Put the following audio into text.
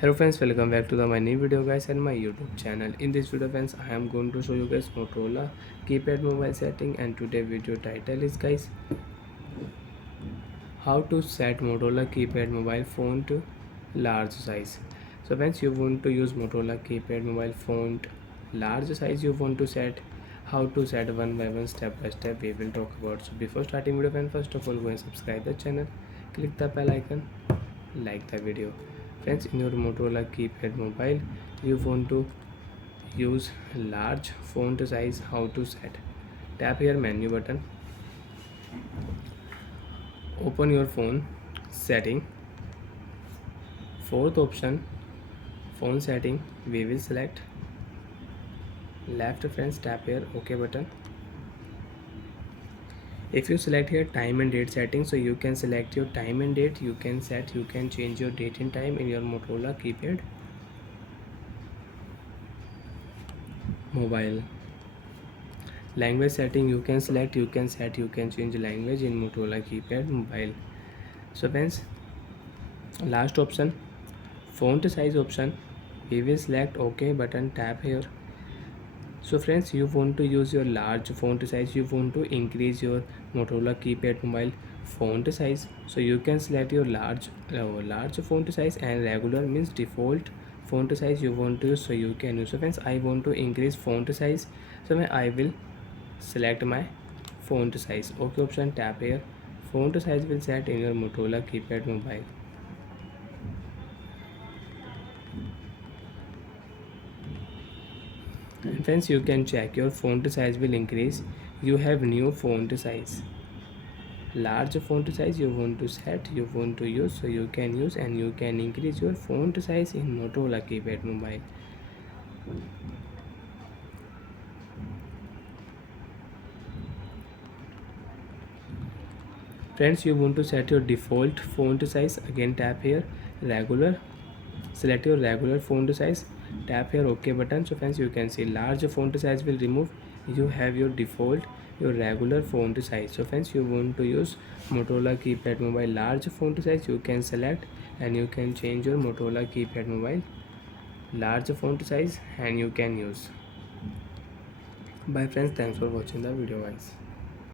Hello friends, welcome back to my new video guys and my YouTube channel. In this video friends, I am going to show you guys Motorola keypad mobile setting, and today video title is guys how to set Motorola keypad mobile font large size. So friends, you want to use Motorola keypad mobile font large size, you want to set how to set one by one, step by step we will talk about. So before starting video friends, first of all go and subscribe the channel, click the bell icon, like the video. Friends, in your Motorola keypad mobile you want to use large font size. How to set? Tap here menu button, open your phone setting, fourth option phone setting, we will select left. Friends, tap here OK button. If you select here time and date setting, so you can select your time and date, you can change your date and time in your Motorola keypad mobile. Language setting you can select, you can change language in Motorola keypad mobile. So friends, last option font size option, we will select OK button, tap here. So friends, you want to use your large font size, you want to increase your Motorola keypad mobile font size, so you can select your large font size, and regular means default font size you want to use, so you can use. So friends, I want to increase font size, so I will select my font size. OK option, tap here. Font size will set in your Motorola keypad mobile. And friends, you can check your font size will increase. You have new font size, large font size you want to set, you want to use, so you can use, and you can increase your font size in Motorola keypad mobile. Friends, you want to set your default font size, again tap here regular, select your regular font size, tap here OK button. So friends, you can see large font size will remove, you have your default, your regular font size. So friends, you want to use Motorola keypad mobile large font size, you can select and you can change your Motorola keypad mobile large font size and you can use. Bye friends, thanks for watching the video guys.